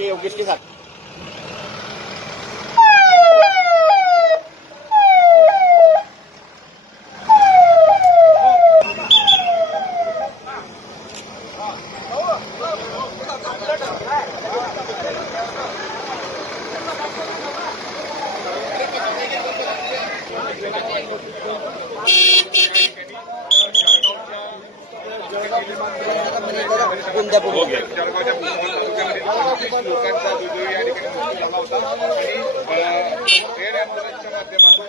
के योगेश के साथ। हो गया लोकांचा दुजोरी या ठिकाणी झाला होता आणि एअर ॲम्ब्युलन्सच्या माध्यमातून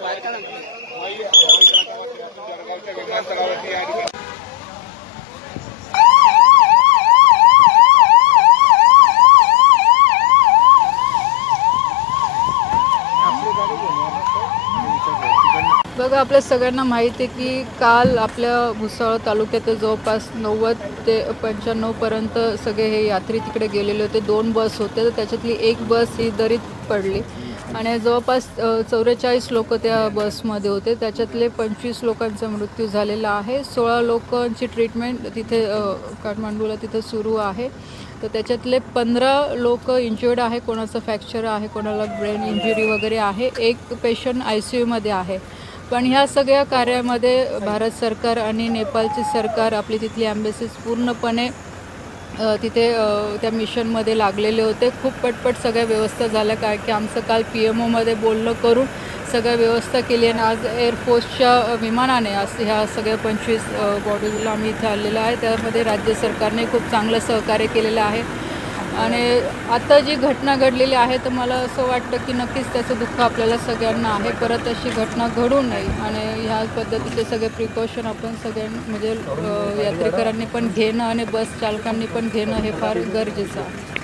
जळगावच्या विमानतळावरती या ठिकाणी बघा, आपल्या सगळ्यांना माहिती आहे की काल आपल्या भुसावळ तालुक्यात जवळपास 90 ते 95 पर्यंत सगळे हे यात्री तिकडे गेलेले होते। 2 बस होते, तर त्याच्यातली एक बस ही दरीत पडली आणि जवळपास 44 लोक त्या बसमध्ये होते। त्याच्यातले 25 लोकांचा मृत्यू झालेला आहे। 16 लोकांची ट्रीटमेंट तिथे काठमांडूला तिथे सुरू आहे। तर त्याच्यातले 15 लोक इंज्युर्ड आहे, कोणाचं फ्रॅक्चर आहे, कोणाला ब्रेन इंजुरी वगैरे आहे। एक पेशंट ICU मध्ये आहे। पण ह्या सगळ्या कार्यामध्ये भारत सरकार आणि नेपाळचे सरकार, आपली तिथली एम्बेसीज पूर्णपणे तिथे त्या मिशनमध्ये लागलेले होते। खूप पटपट सगळ्या व्यवस्था झाल्या, काय की आमचं काल PMO मध्ये बोलणं करून सगळ्या व्यवस्था केली आणि आज एअरफोर्सच्या विमानाने आज ह्या सगळ्या 25 बॉडीजला आम्ही इथे आलेलो आहे। त्यामध्ये राज्य सरकारने खूप चांगलं सहकार्य केलेलं आहे आणि आता जी घटना घडलेली आहे तर मला असं वाटतं की नक्कीच त्याचं दुःख आपल्याला सगळ्यांना आहे। परत अशी घटना घडू नये आणि ह्या पद्धतीचे सगळे प्रिकॉशन आपण सगळ्यांनी म्हणजे यात्रेकरांनी पण घेणं आणि बस चालकांनी पण घेणं हे फार गरजेचं आहे।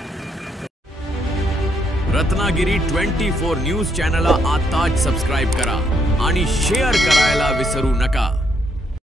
रत्नागिरी 24 न्यूज चॅनलला आताच सबस्क्राइब करा आणि शेअर करायला विसरू नका।